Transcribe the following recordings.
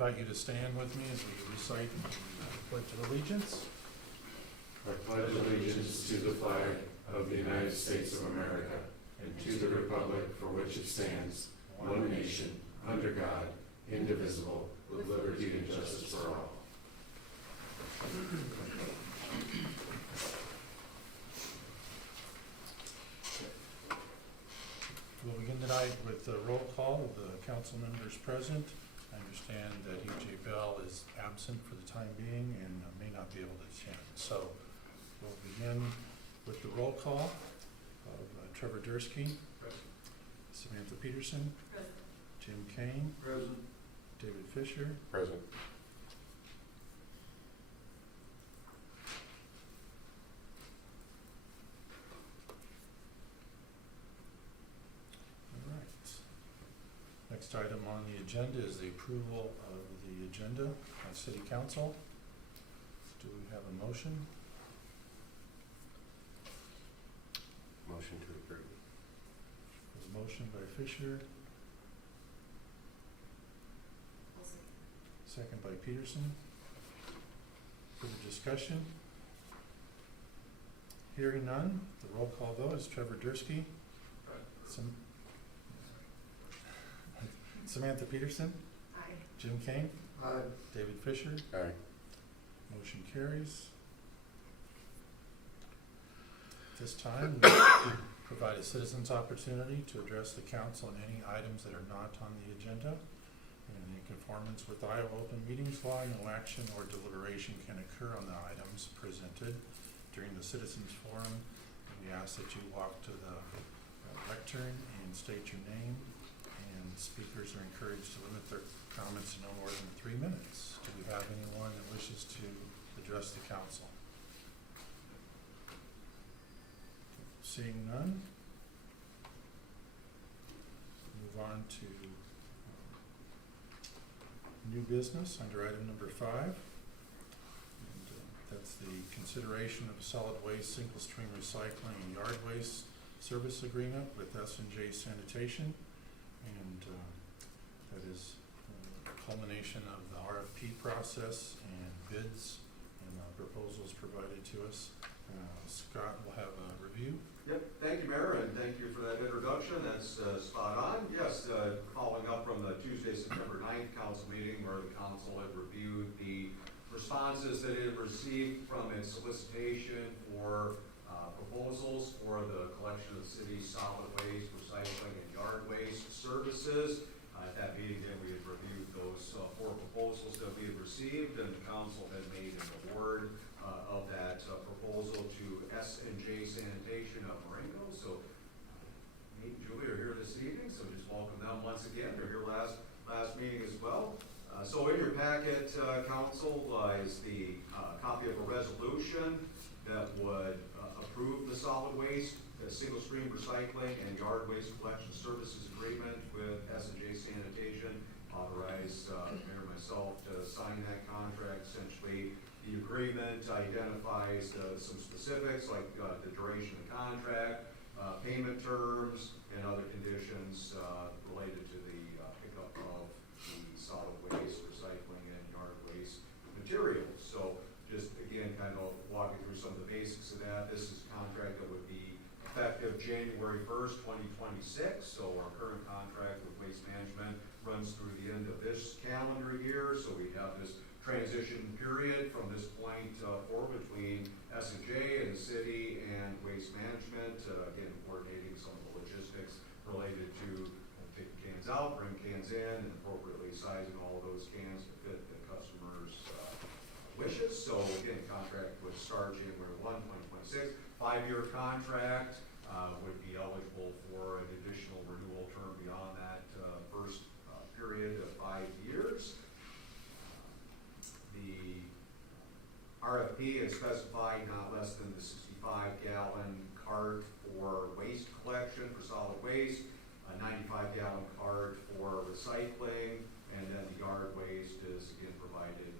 invite you to stand with me as we recite the Pledge of Allegiance. I pledge allegiance to the flag of the United States of America and to the republic for which it stands, one nation, under God, indivisible, with liberty and justice for all. We'll begin tonight with the roll call of the council members present. I understand that E.J. Bell is absent for the time being and may not be able to attend. So we'll begin with the roll call of Trevor Dursky, Samantha Peterson, Jim Kane, Present. David Fisher, Present. All right. Next item on the agenda is the approval of the agenda by City Council. Do we have a motion? Motion to approve. There's a motion by Fisher, second by Peterson. Further discussion? Hearing none, the roll call vote is Trevor Dursky. Samantha Peterson. Aye. Jim Kane. Aye. David Fisher. Aye. Motion carries. This time, we provide a citizen's opportunity to address the council on any items that are not on the agenda. And in conformance with Iowa Open Meetings Law, no action or deliberation can occur on the items presented during the citizens forum. And we ask that you walk to the lectern and state your name. And speakers are encouraged to limit their comments to no more than 3 minutes. Do we have anyone that wishes to address the council? Seeing none, move on to new business under item number 5. And, that's the consideration of a solid waste, single stream recycling and yard waste service agreement with S&J Sanitation. And that is a culmination of the RFP process and bids and proposals provided to us. Scott will have a review. Yep, thank you, Mayor, and thank you for that introduction. That's spot on. Yes, following up from the Tuesday, September 9th council meeting where the council had reviewed the responses that it had received from its solicitation for proposals for the collection of the city's solid waste, recycling, and yard waste services. At that meeting, then we had reviewed those 4 proposals that we had received, and the council had made an award of that proposal to S&J Sanitation of Marengo. So Nate and Julie are here this evening, so just welcome them once again. They're here last meeting as well. So in your packet, council, is the copy of a resolution that would approve the solid waste, the single stream recycling and yard waste collection services agreement with S&J Sanitation. Authorize Mayor and myself to sign that contract. Essentially, the agreement identifies some specifics like the duration of the contract, payment terms, and other conditions related to the pickup of the solid waste, recycling, and yard waste materials. So just again, kind of walking through some of the basics of that. This is a contract that would be effective January 1st, 2026. So our current contract with Waste Management runs through the end of this calendar year. So we have this transition period from this point forward between S&J and the city and Waste Management. Again, coordinating some of the logistics related to taking cans out, bring cans in, and appropriately sizing all of those cans to fit the customer's wishes. So again, contract would start January 1, 2026. 5-year contract would be eligible for an additional renewal term beyond that first period of 5 years. The RFP is specified not less than the 65-gallon cart for waste collection for solid waste, a 95-gallon cart for recycling, and then the yard waste is again provided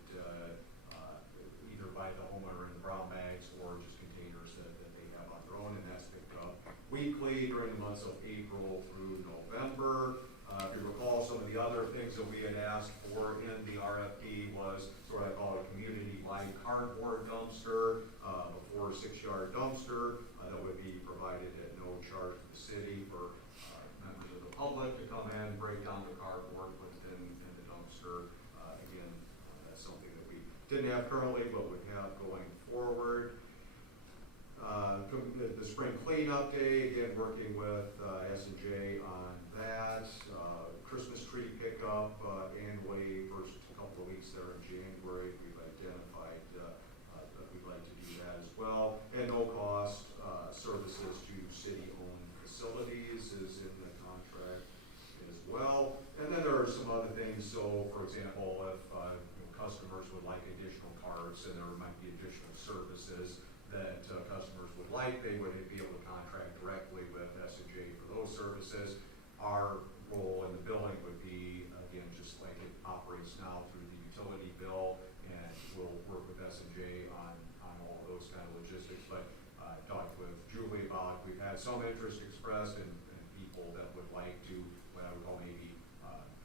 either by the homeowner in the brown bags or just containers that they have on their own, and that's picked up weekly during the months of April through November. If you recall, some of the other things that we had asked for in the RFP was sort of, I call it a community-wide cardboard dumpster, a 4 or 6 yard dumpster that would be provided at no charge to the city for members of the public to come in, break down the cardboard, put it in the dumpster. Again, that's something that we didn't have currently, but would have going forward. The spring cleanup day, again, working with S&J on that. Christmas tree pickup annually, first couple of weeks there in January, we've identified that we'd like to do that as well. And no cost services to city-owned facilities is in the contract as well. And then there are some other things. So, for example, if customers would like additional carts and there might be additional services that customers would like, they would be able to contract directly with S&J for those services. Our role in the billing would be, again, just like it operates now through the utility bill, and we'll work with S&J on all of those kind of logistics. But I talked with Julie about, we've had some interest expressed in people that would like to, what I would call maybe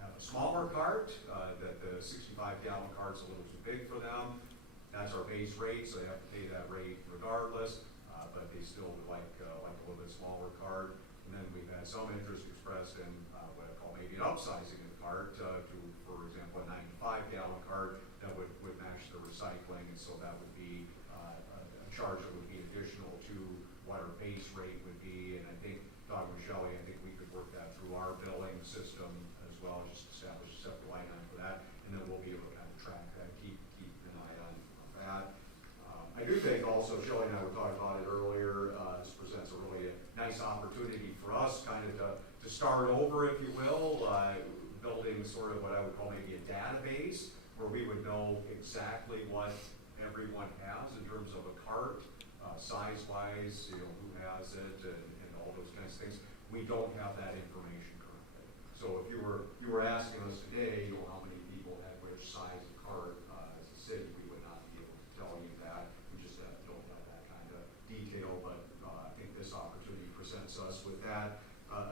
have a smaller cart, that the 65-gallon cart's a little too big for them. That's our base rate, so they have to pay that rate regardless, but they still would like a little bit smaller cart. And then we've had some interest expressed in what I call maybe an upsizing of the cart to, for example, a 95-gallon cart that would match the recycling, and so that would be a charge that would be additional to what our base rate would be. And I think, Dr. Michelle, I think we could work that through our billing system as well, just establish a separate line item for that, and then we'll be able to kind of track that, keep an eye on that. I do think also, Shelley and I were talking about it earlier, this presents a really nice opportunity for us kind of to start over, if you will, building sort of what I would call maybe a database where we would know exactly what everyone has in terms of a cart, size-wise, who has it and all those kinds of things. We don't have that information currently. So if you were asking us today, how many people had which size of cart as a city, we would not be able to tell you that. We just don't have that kind of detail, but I think this opportunity presents us with that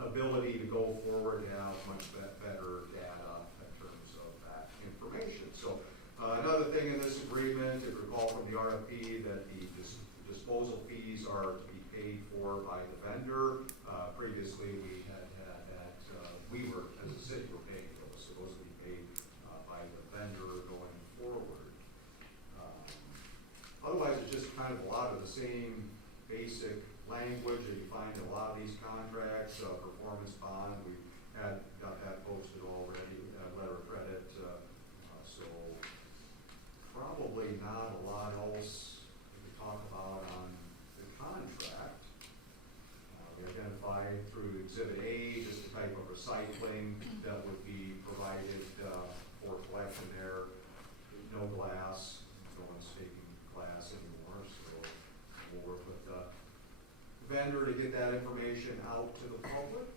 ability to go forward and have much better data in terms of that information. So another thing in this agreement, if you recall from the RFP, that the disposal fees are to be paid for by the vendor. Previously, we had that we were, as a city, were paying those, so those would be paid by the vendor going forward. Otherwise, it's just kind of a lot of the same basic language that you find in a lot of these contracts. Performance bond, we had got that posted already, letter of credit, so probably not a lot else to talk about on the contract. We identified through Exhibit A just the type of recycling that would be provided for collection there. No glass, no one's taking glass anymore, so we'll work with the vendor to get that information out to the public.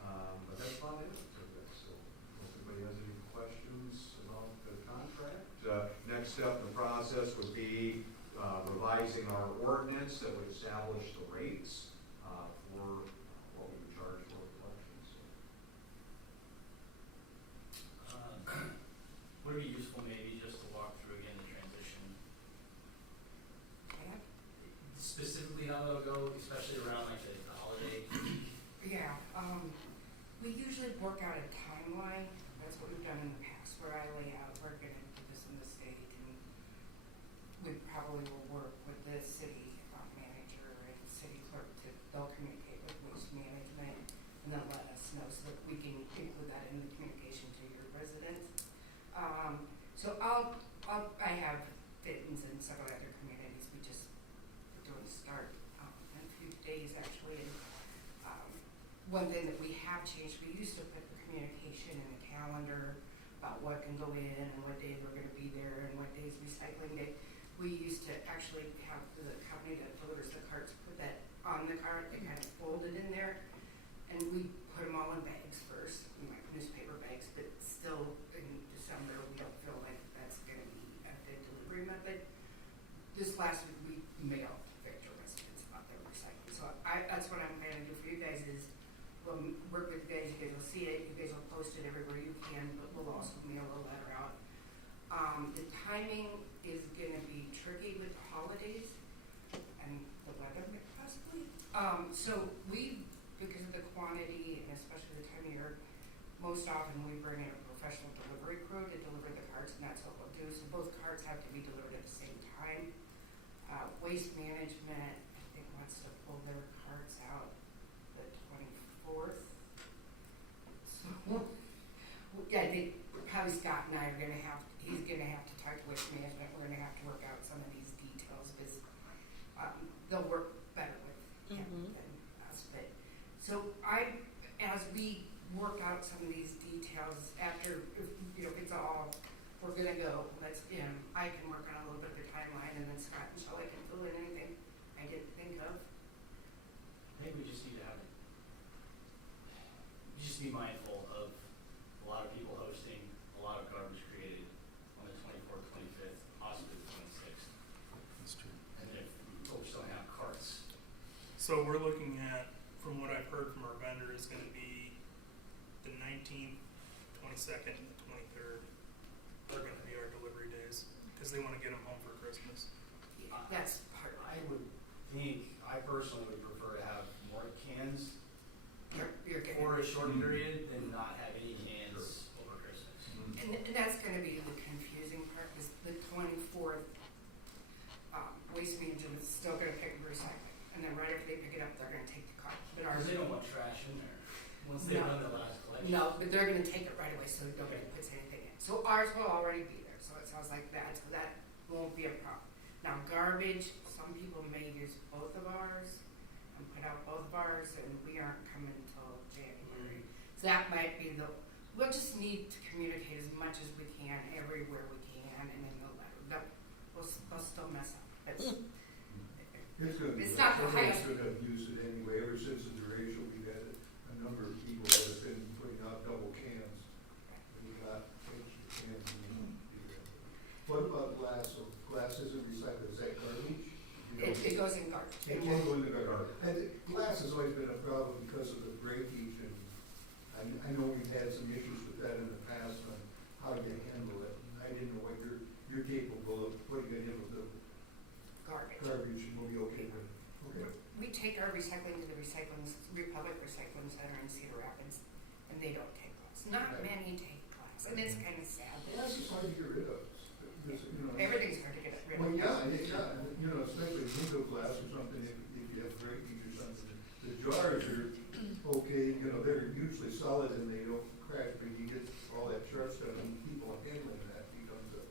But that's about it. So if anybody has any questions about the contract. Next step in the process would be revising our ordinance that would establish the rates for what we would charge for collections. Would it be useful maybe just to walk through again the transition? Specifically how that'll go, especially around like the holiday? Yeah, we usually work out a timeline. That's what we've done in the past, where I lay out, we're gonna do this in this date, and we probably will work with the city manager and city clerk they'll communicate with waste management and then let us know so that we can include that in the communication to your residents. So I have Fittins and several other communities. We're doing start in a few days actually. And one thing that we have changed, we used to put the communication in the calendar about what can go in and what days we're going to be there and what days recycling day. We used to actually have the company that delivers the carts put that on the cart and kind of fold it in there, and we put them all in bags first, like newspaper bags, but still in December we don't feel like that's going to be a good delivery method. This last week we mailed Victor residents about their recycling, so that's what I'm planning to do for you guys is we'll work with you guys will see it, you guys will post it everywhere you can, timing is gonna be tricky with the holidays and the weather possibly. So we, because of the quantity and especially the time of year, most often we bring in a professional delivery crew to deliver the carts, and that's what we'll do. So both carts have to be delivered at the same time. Waste management, I think, wants to pull their carts out the 24th. So, yeah, I think probably Scott and I are gonna have, he's gonna have to talk to waste management. We're gonna have to work out some of these details, because they'll work better with him than us. But so as we work out some of these details after, if it's all, we're gonna go, I can work on a little bit of the timeline, and then Scott and Shelley can fill in anything I didn't think of. I think we just need to have, you just be mindful of a lot of people hosting, a lot of garbage created on the 24th, 25th, possibly the 26th. That's true. And then if folks don't have carts, So we're looking at, from what I've heard from our vendor, is gonna be the 19th, 22nd, and the 23rd are gonna be our delivery days, because they wanna get them home for Christmas. That's part of I would think, I personally would prefer to have more cans you're getting. for a short period than not have any cans over Christmas. And that's gonna be the confusing part, is the 24th, waste management is still gonna pick and recycle. And then right after they pick it up, they're gonna take the car. But ours, Because they don't want trash in there, once they've No. done the last collection. no, but they're gonna take it right away, so nobody puts anything in. So ours will already be there, so it sounds like that, so that won't be a problem. Now garbage, some people may use both of ours and put out both of ours, and we aren't coming until January. So that might be we'll just need to communicate as much as we can everywhere we can, and then we'll still mess up. It's not the highest. Someone's gonna use it anyway. Ever since the derecho, we've had a number of people that have been putting out double cans. And we got extra cans. What about glass? So glass isn't recycled, is that garbage? It goes in garbage. It can go in the garbage. And glass has always been a problem because of the breakage, and I know we've had some issues with that in the past on how to handle it. And I didn't know what you're capable of putting it in with the garbage, and we'll be okay with it. Okay. We take our recycling to the Republic Recycling Center in Cedar Rapids, and they don't take glass. Not Right. many take glass, and it's kind of sad. Glass is hard to get rid of. Because, Everything's hard to get rid of. well, yeah, especially window glass or something, if you have breakage or something. The jars are okay, they're usually solid and they don't crack, but you get all that sharp stuff, and people handling that becomes a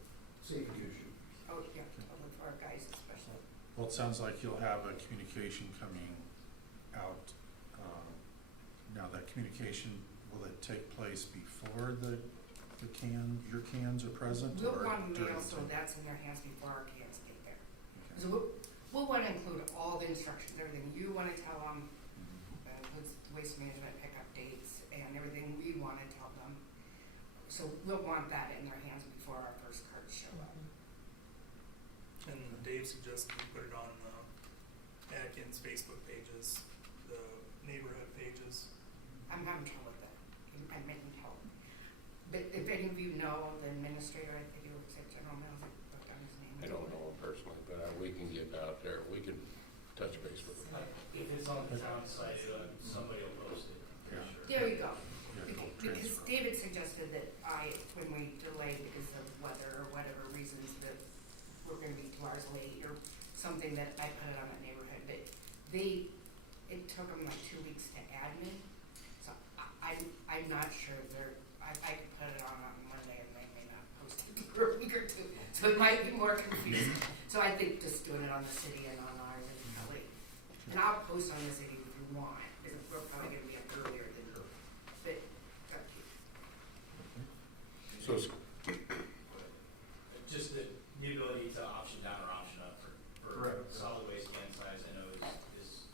safety issue. Oh, yeah, totally, for our guys especially. Well, it sounds like you'll have a communication coming out. Now that communication, will it take place before your cans are present? We'll or want to during mail, the so time? that's in their hands before our cans get there. Okay. So we'll want to include all the instructions, everything you want to tell them, with waste management pickup dates, and everything we want to tell them. So we'll want that in their hands before our first carts show up. And Dave suggested we put it on the Atkins Facebook pages, the neighborhood pages. I'm having trouble with that. I'm making trouble. But if any of you know the administrator, I think he works at General Mills, I put down his name. I don't know him personally, but we can get out there, we can touch base with him. Like, if it's on the town site, somebody will post it, I'm pretty sure. There you go. Yeah, it'll Because transfer. David suggested that when we delay because of weather or whatever reasons, that we're gonna be 2 hours late or something, that I put it on that neighborhood, but it took them like 2 weeks to admin. So I'm not sure I could put it on Monday and they may not post it for a week or two, so it might be more confusing. So I think just doing it on the city and on ours is probably, and I'll post on the city if you want, because we're probably gonna be up earlier than, but, So, Just the ability to option down or option up for Correct. solid waste can size, I know is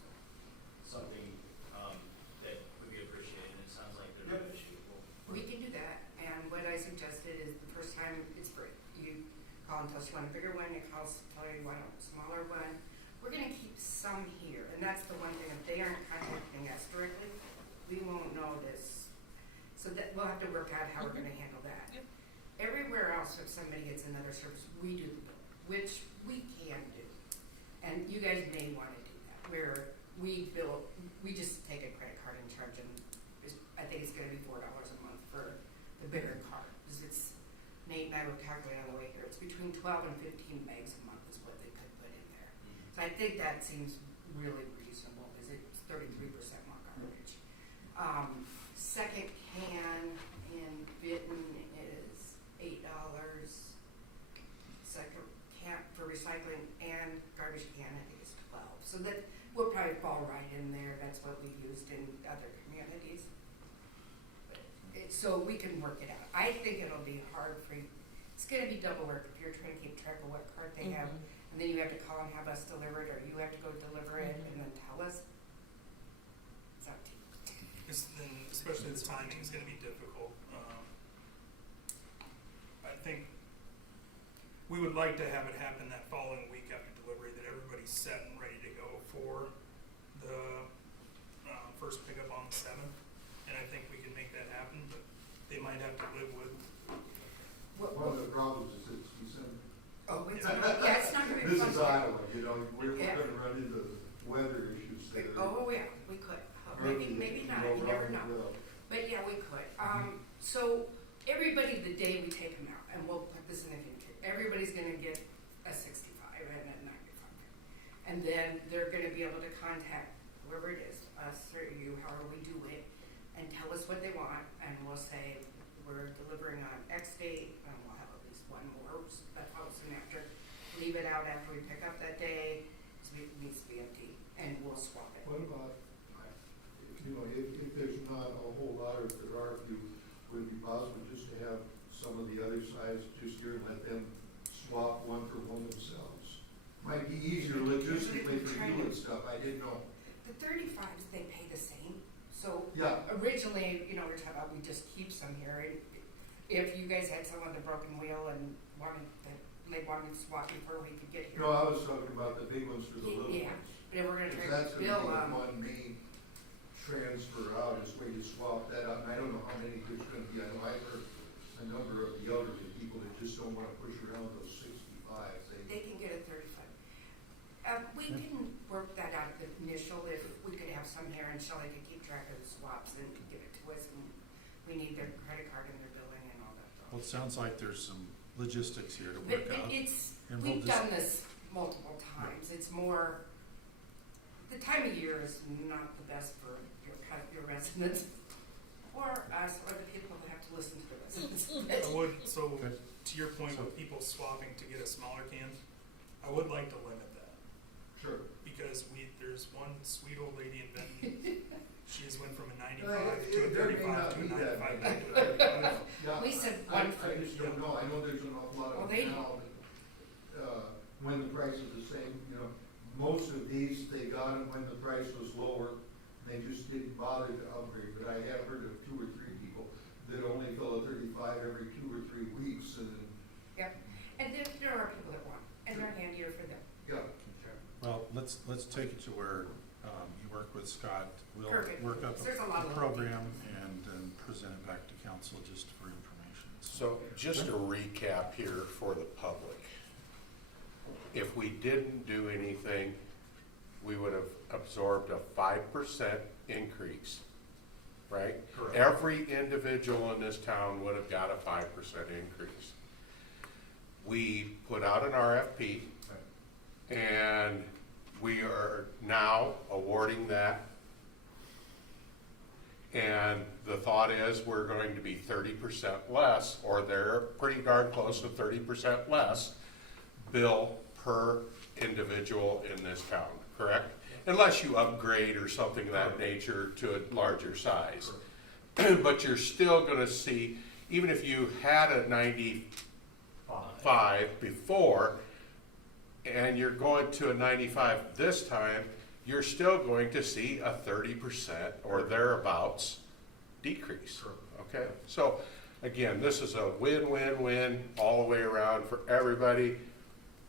something, that would be appreciated, and it sounds like there's no issue. we can do that, and what I suggested is the first time it's free. You call and tell us you want a bigger one, you call us, tell you want a smaller one. We're gonna keep some here, and that's the one thing, if they aren't contacting us directly, we won't know this. So that, we'll have to work out how we're gonna handle that. Everywhere else else, if somebody gets another service, we do the bill, which we can do. And you guys may wanna do that, where we just take a credit card and charge them, I think it's gonna be $4 a month for the bigger card. Cause it's, Nate and I were calculating on the way here, it's between 12 and 15 megs a month is what they could put in there. So I think that seems really reasonable, is it's 33% more garbage. Second can in Benton is $8. Second can for recycling and garbage can, I think is 12. So that will probably fall right in there. That's what we used in other communities. So we can work it out. I think it'll be hard for you. It's going to be double work if you're trying to keep track of what card they have, and then you have to call and have us deliver it, or you have to go deliver it and then tell us. It's up to you. Because then, especially the timing is going to be difficult. I think we would like to have it happen that following week after delivery, that everybody's set and ready to go for the first pickup on the 7th. And I think we can make that happen, but they might have to live with. One of the problems is it's December. Oh, it's not, yeah, it's not going to be This fun. is Iowa, you know, we're Yeah. gonna run into weather issues there. Oh, yeah, we could. Maybe not, you never know. But yeah, we could. So everybody, the day we take them out, and we'll put this in the future, everybody's gonna get a 65 and a 95. And then they're gonna be able to contact whoever it is, us or you, however we do it, and tell us what they want, and we'll say, we're delivering on X date, and we'll have at least one more that follows soon after. Leave it out after we pick up that day, so it needs to be empty, and we'll swap it. What about, you know, if there's not a whole lot, or if there are a few, would it be possible just to have some of the other sides just here and let them swap one for one themselves? Might be easier logistically for you and stuff, I didn't know. The 35s, they pay the same. So Yeah. originally, you know, we we're talking about we just keep some here. And if you guys had someone with a broken wheel and they wanted to swap before we could get here. No, I was talking about the big ones for the little Yeah. ones. But if we're gonna try Because that's to gonna bill be one main transfer out, is where you swap that out, and I don't know how many there's gonna be. I know I've heard a number of the elderly people that just don't wanna push around those 65s. they can get a 35. We can work that out at the initial, if we could have some here and Shelley could keep track of the swaps and give it to us, and we need their credit card and their billing and all that stuff. Well, it sounds like there's some logistics here to But work out. And we'll we've just- done this multiple times. It's more, the time of year is not the best for your residents, or us, or the people that have to listen to the residents. I would, so Okay. to your point with people swapping to get a smaller can, I would like to limit that. Sure. Because there's one sweet old lady in Benton, she has went from a There 95 to a may 35 not to a be that 95 many. to a 35. Yeah, We said I one just don't know, I know there's an awful lot Well, of they- them now, but, when the price is the same, you know, most of these, they got them when the price was lower, and they just didn't bother to upgrade, but I have heard of 2 or 3 people that only fill a 35 every 2 or 3 weeks, and, Yep, and there are people that want, and they're handier for them. yeah. Well, let's take it to where you work with Scott. We'll Perfect. work up There's a lot a of program and then present it back to council just for information. So just a recap here for the public. If we didn't do anything, we would have absorbed a 5% increase, right? Correct. Every individual in this town would have got a 5% increase. We put out an RFP, and we are now awarding that. And the thought is we're going to be 30% less, or they're pretty darn close to 30% less bill per individual in this town, correct? Unless you upgrade or something of that nature to a larger size. But you're still gonna see, even if you had a 95 before, and you're going to a 95 this time, you're still going to see a 30% or thereabouts decrease. Okay, so again, this is a win-win-win all the way around for everybody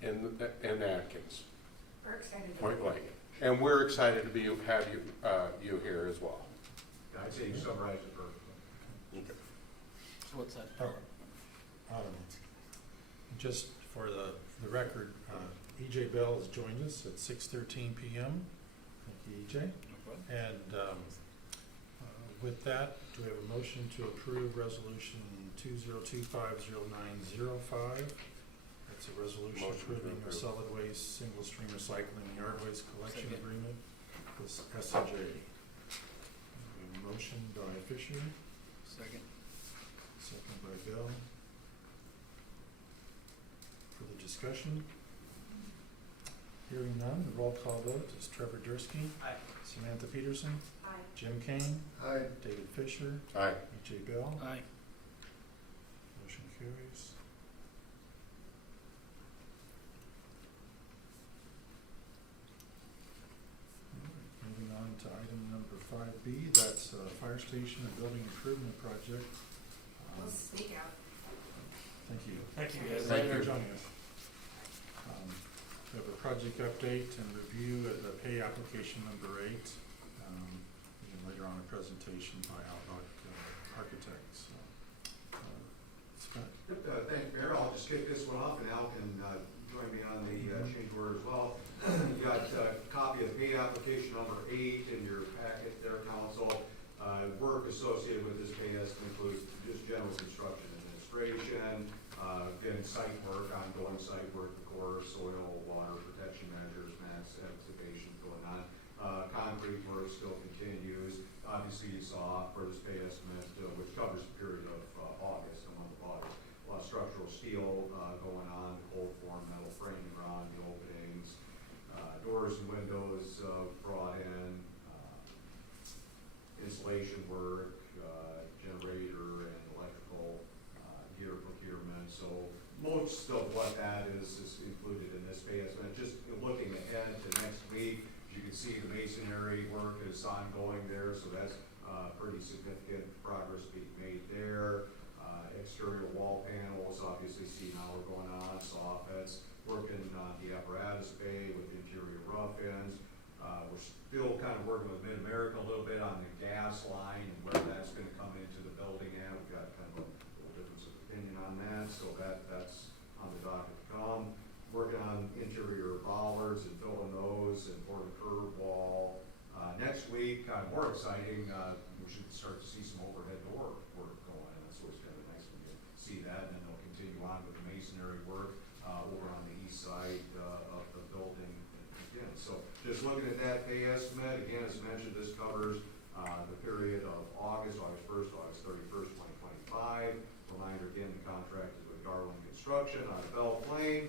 in Atkins, We're excited. point blank. And we're excited to have you here as well. I'd say you summarized it perfectly. Okay. What's that? Oh, I don't know. just for the record, EJ Bell has joined us at 6:13 p.m. Thank you, EJ. And with that, do we have a motion to approve resolution 20250905? That's a resolution Motion to approving a approve. solid waste, single stream recycling, and yard waste collection agreement with S&J. Motion by Fisher, Second. second by Bell. Further discussion? Hearing none, the roll call vote is Trevor Dursky, Aye. Samantha Peterson, Aye. Jim Kane, Aye. David Fisher, Aye. EJ Bell. Aye. Motion carries. Alright, moving on to item number 5B, that's fire station and building improvement project. Let's sneak out. Thank you. Thank you Yes, guys. Thank you later. for joining us. We have a project update and review of the pay application number 8, and later on a presentation by Outlook Architects. Scott? Yep, thank you, Mayor. I'll just kick this one off, and Al can join me on the change order as well. You got a copy of pay application number 8 in your packet there, Council. Work associated with this pay estimate includes just general construction administration, again, site work, ongoing site work, of course, soil, water protection measures, mass excavation going on. Concrete work still continues. Obviously, you saw for this pay estimate, which covers the period of August, the month of August, a lot of structural steel going on, cold form, metal framing around the openings, doors and windows brought in, insulation work, generator and electrical gear procurement. So most of what that is included in this pay estimate. Just looking ahead to next week, as you can see, the masonry work is ongoing there, so that's pretty significant progress being made there. Exterior wall panels, obviously see now we're going on, soffits, working on the apparatus bay with interior rough ends. We're still kind of working with Mid-America a little bit on the gas line and where that's gonna come into the building at. We've got kind of a little difference of opinion on that, so that's on the docket to come. Working on interior bollards and filling those and for the curb wall. Next week, kind of more exciting, we should start to see some overhead door work going, and that's always kind of nice when you see that, and then they'll continue on with the masonry work over on the east side of the building again. So just looking at that pay estimate, again, as mentioned, this covers the period of August 1st, August 31st, 2025. Reminder again, the contract is with Garland Construction on Belle Plain.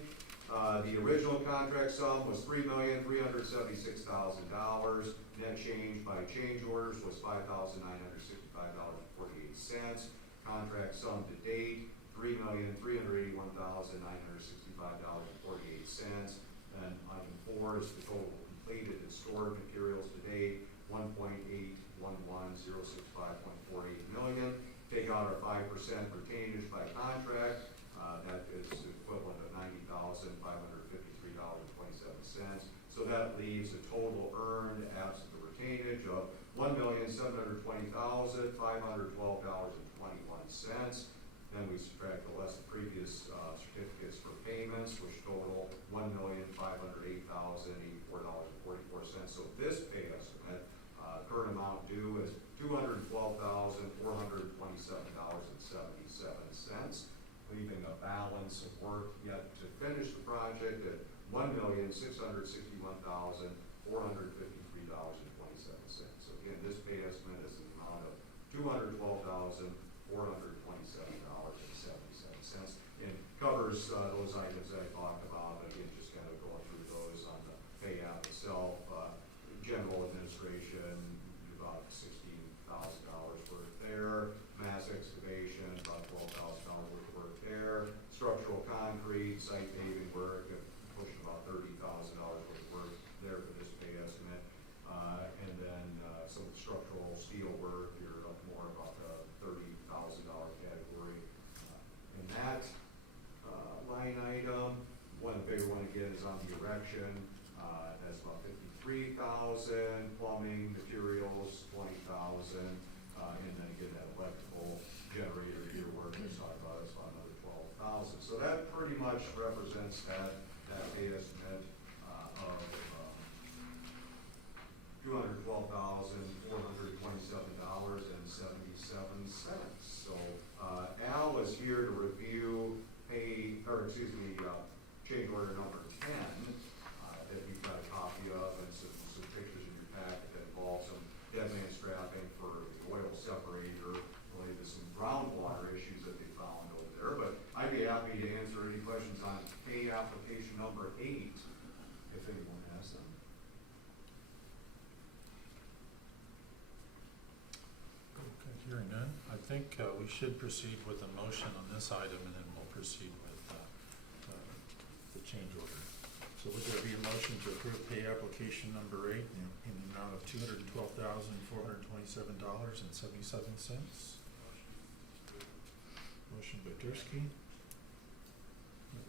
The original contract sum was $3,376,000. Net change by change orders was $5,965.48. Contract sum to date, $3,381,965.48. And item 4 is the total completed and stored materials to date, $1,811,065.48 million. Take out our 5% retainage by contract, that is equivalent of $90,553.27. So that leaves a total earned absent the retainage of $1,720,512.21. Then we subtract the less than previous certificates for payments, which total $1,508,084.44. So this pay estimate, current amount due is $212,427.77, leaving a balance of work yet to finish the project at $1,661,453.27. So again, this pay estimate is an amount of $212,427.77, and covers those items that I talked about. Again, just kind of going through those on the pay app itself. General administration, about $16,000 worth there. Mass excavation, about $12,000 worth of work there. Structural concrete, site paving work, pushing about $30,000 worth of work there for this pay estimate. And then some structural steel work, you're up more about the $30,000 category. In that line item, one bigger one again is on the erection. That's about $53,000. Plumbing materials, $20,000. And then again, that electrical generator gear work I talked about is about another $12,000. So so that pretty much represents that pay estimate of $212,427.77. So Al is here to review change order number 10 that you've got a copy of, and some pictures in your packet that involve some dead man strapping for the oil separator related to some groundwater issues that they found over there. But I'd be happy to answer any questions on pay application number 8, if anyone has them. Okay, hearing none, I think we should proceed with a motion on this item, and then we'll proceed with the change order. So would there be a motion to approve pay application number 8 in the amount of $212,427.77? Motion by Dursky.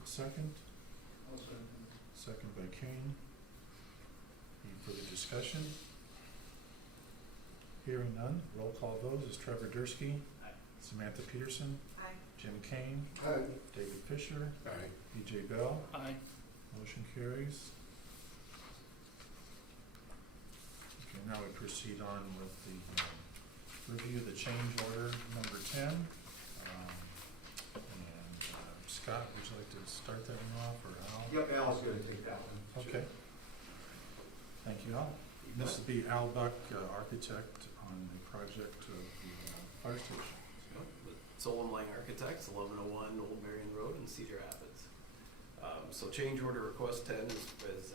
Second? Second by Kane. Any further discussion? Hearing none, roll call vote is Trevor Dursky. Aye. Samantha Peterson. Aye. Jim Kane. Aye. David Fisher. Aye. BJ Bell. Aye. Motion carries. Okay, now we proceed on with the review of the change order number 10. Scott, would you like to start that one off, or Al? Yep, Al's gonna take that one. Okay. Thank you, Al. This will be Al Buck, architect on the project of the fire station. Solon Lang Architects, 1101 Old Marion Road in Cedar Rapids. So change order request 10 is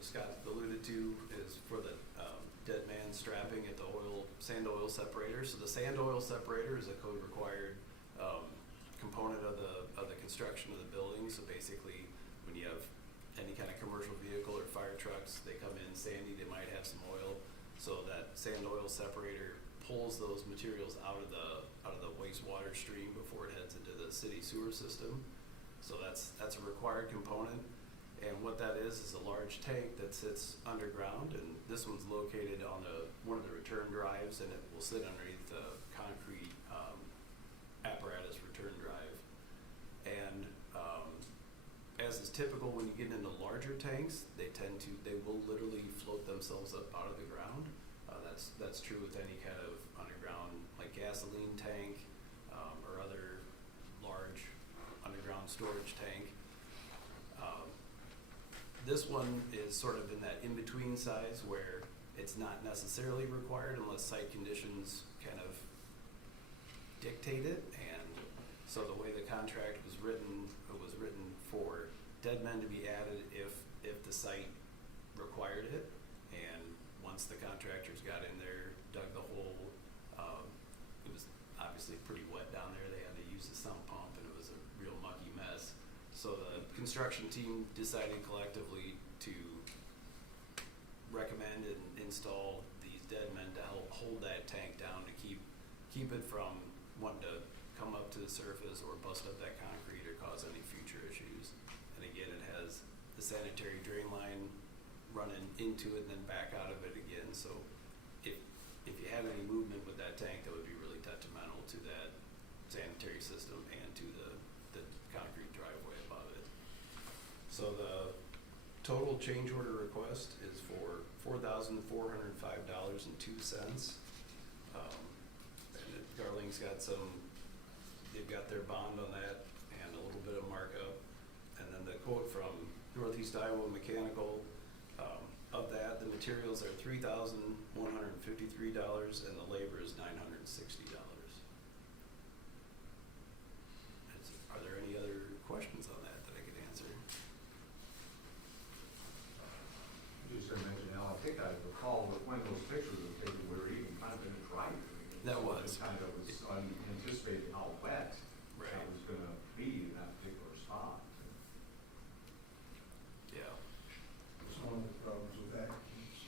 Scott alluded to, is for the dead man strapping at the sand oil separator. So the sand oil separator is a code required component of the construction of the building. So basically, when you have any kind of commercial vehicle or fire trucks, they come in sandy, they might have some oil. So that sand oil separator pulls those materials out of the wastewater stream before it heads into the city sewer system. So that's a required component. And what that is a large tank that sits underground, and this one's located on one of the return drives, and it will sit underneath the concrete apparatus return drive. And as is typical when you get into larger tanks, they will literally float themselves up out of the ground. That's true with any kind of underground, like gasoline tank or other large underground storage tank. This one is sort of in that in-between size where it's not necessarily required unless site conditions kind of dictate it. And so the way the contract was written, it was written for dead men to be added if the site required it. And once the contractors got in there, dug the hole, it was obviously pretty wet down there. They had to use the sump pump, and it was a real mucky mess. So the construction team decided collectively to recommend and install these dead men to help hold that tank down, to keep it from wanting to come up to the surface or bust up that concrete or cause any future issues. And again, it has the sanitary drain line running into it and then back out of it again. So if you have any movement with that tank, that would be really detrimental to that sanitary system and to the concrete driveway above it. So the total change order request is for $4,405.02. And Darlene's got they've got their bond on that and a little bit of markup. And then the quote from Northeast Iowa Mechanical, of that, the materials are $3,153 and the labor is $960. Are there any other questions on that I could answer? You just mentioned, Al, I think I recall that when those pictures were taken, we were even kind of in a dry period. That So was. it kind of was unanticipated how wet Right. that was gonna be in that particular spot. Yeah. It's one of the problems with Atkins.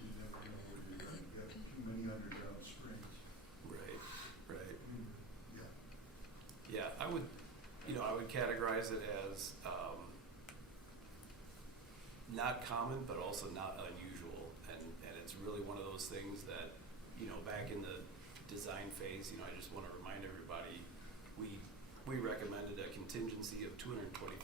You never know where you're going to get too many underground springs. Right. Yeah. Yeah, I would categorize it as not common, but also not unusual. And it's really one of those things that, back in the design phase, I just want to remind everybody, we we recommended a contingency of $225,000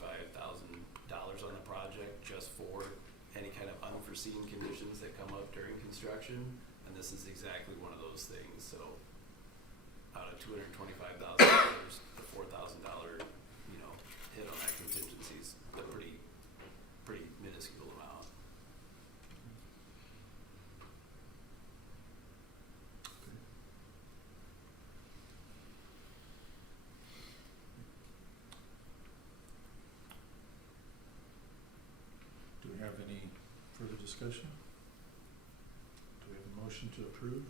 on the project just for any kind of unforeseen conditions that come up during construction, and this is exactly one of those things. So out of $225,000, the $4,000, hit on that contingency is a pretty minuscule amount. Do we have any further discussion? Do we have a motion to approve?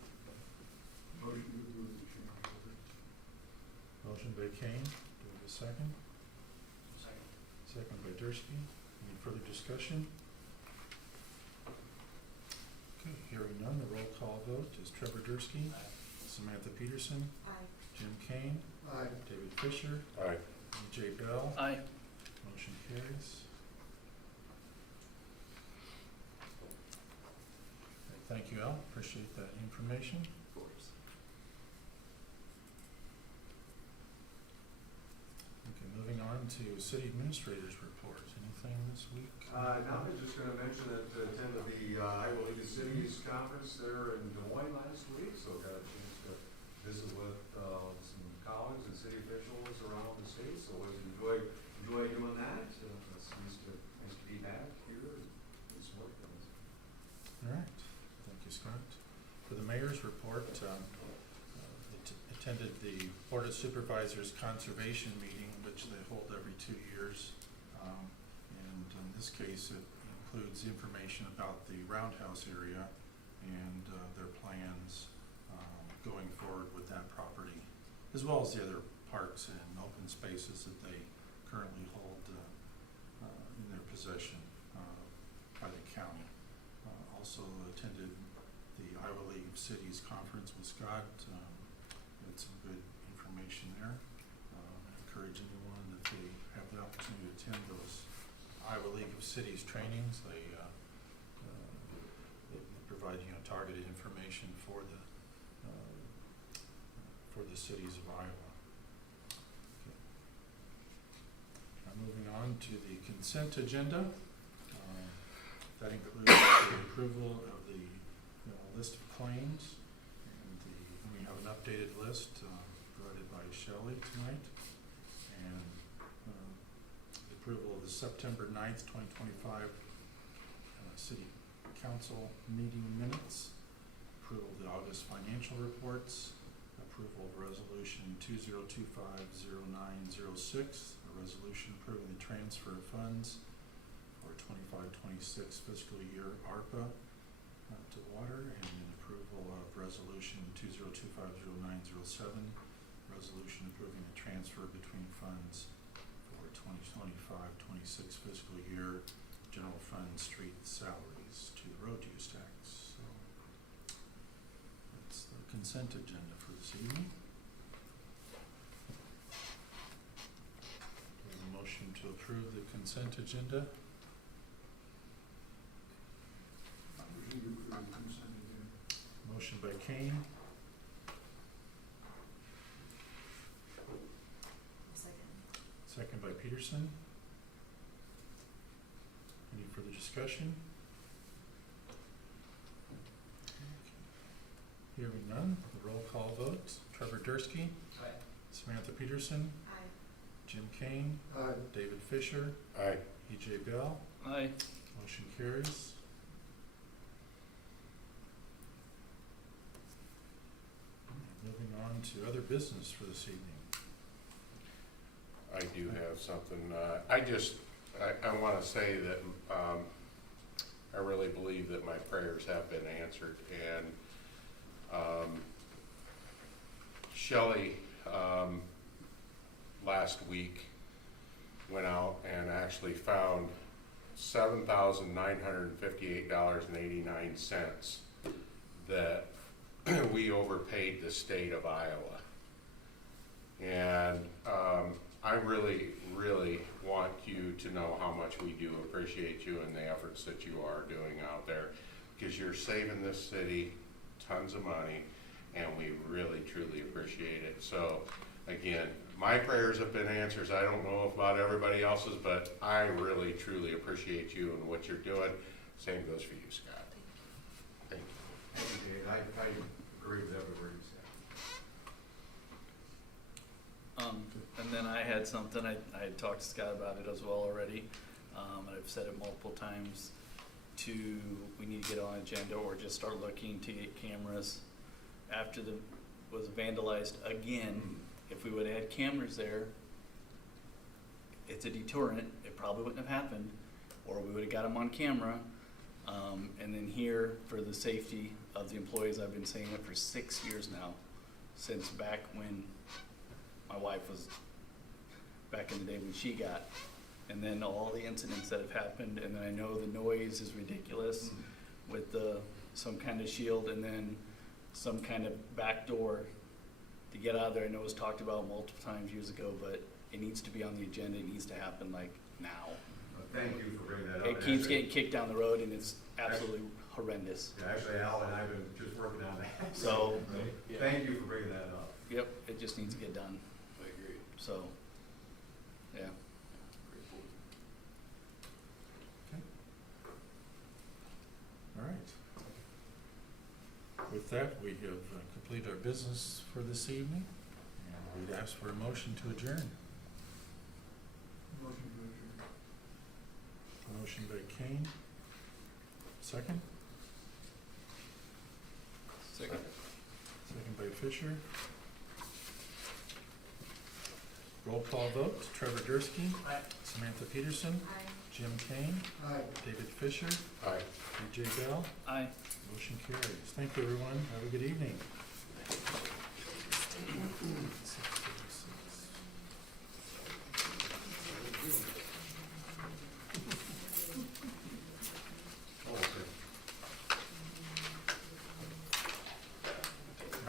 Motion to approve the change order. Motion by Kane, do we have a second? Second. Second by Dursky. Any further discussion? Okay, hearing none, the roll call vote is Trevor Dursky, Aye. Samantha Peterson, Aye. Jim Kane, Aye. David Fisher, Aye. E.J. Bell. Aye. Motion carries. Okay, thank you, Al. Appreciate that information. Of course. Okay, moving on to city administrators report. Anything this week? Now I'm just gonna mention that attended the Iowa League of Cities conference there in Des Moines last week, so got a chance to visit with some colleagues and city officials around the state, so always enjoy doing that. It's nice to be back here and it's working. All right, thank you, Scott. For the mayor's report, attended the Board of Supervisors Conservation Meeting, which they hold every 2 years. And in this case, it includes information about the Roundhouse area and their plans going forward with that property, as well as the other parks and open spaces that they currently hold in their possession by the county. Also attended the Iowa League of Cities conference with Scott. Had some good information there. I encourage anyone that they have the opportunity to attend those Iowa League of Cities trainings. They provide targeted information for the cities of Iowa. Okay. Now moving on to the consent agenda. That includes the approval of the list of claims, and we have an updated list provided by Shelley tonight, and the approval of the September 9th, 2025 City Council meeting minutes, approval of the August financial reports, approval of Resolution 2025-0906, a resolution approving the transfer of funds for 25-26 fiscal year ARPA to water, and an approval of Resolution 2025-0907, resolution approving the transfer between funds for 2025-26 fiscal year general fund street salaries to the road use tax. So that's the consent agenda for this evening. Do we have a motion to approve the consent agenda? Motion to approve the consent agenda. Motion by Kane, second by Peterson. Any further discussion? Hearing none, the roll call vote. Trevor Dursky, Aye. Samantha Peterson, Aye. Jim Kane, Aye. David Fisher, Aye. E.J. Bell. Aye. Motion carries. Moving on to other business for this evening. I do have something, I want to say that I really believe that my prayers have been answered, and Shelley last week went out and actually found $7,958.89 that we overpaid the state of Iowa. And I really, really want you to know how much we do appreciate you and the efforts that you are doing out there, because you're saving this city tons of money, and we really, truly appreciate it. So again, my prayers have been answered. I don't know about everybody else's, but I really, truly appreciate you and what you're doing. Same goes for you, Scott. Thank you. And I agree with every word you said. And then I had something, I had talked to Scott about it as well already, and I've said it multiple times, we need to get on agenda or just start looking to get cameras after was vandalized again. If we would've had cameras there, it's a deterrent, it probably wouldn't have happened, or we would've got them on camera. And then here, for the safety of the employees, I've been saying it for 6 years now, since back when my wife was, back in the day when she got, and then all the incidents that have happened, and then I know the noise is ridiculous with some kind of shield, and then some kind of back door to get out of there. I know it was talked about multiple times years ago, but it needs to be on the agenda, it needs to happen like now. Thank you for bringing that up. It keeps getting kicked down the road, and it's absolutely horrendous. Yeah, actually, Al and I have been just working on that. So, Yeah. Thank you for bringing that up. yep, it just needs to get done, I agree. so, yeah. Great point. Okay. All right. With that, we have completed our business for this evening, and we'd ask for a motion to adjourn. Motion to adjourn. Motion by Kane. Second? Second. Second by Fisher. Roll call vote, Trevor Dursky. Aye. Samantha Peterson. Jim Kane. Aye. David Fisher. Aye. BJ Bell. Aye. Motion carries. Thank you, everyone. Have a good evening.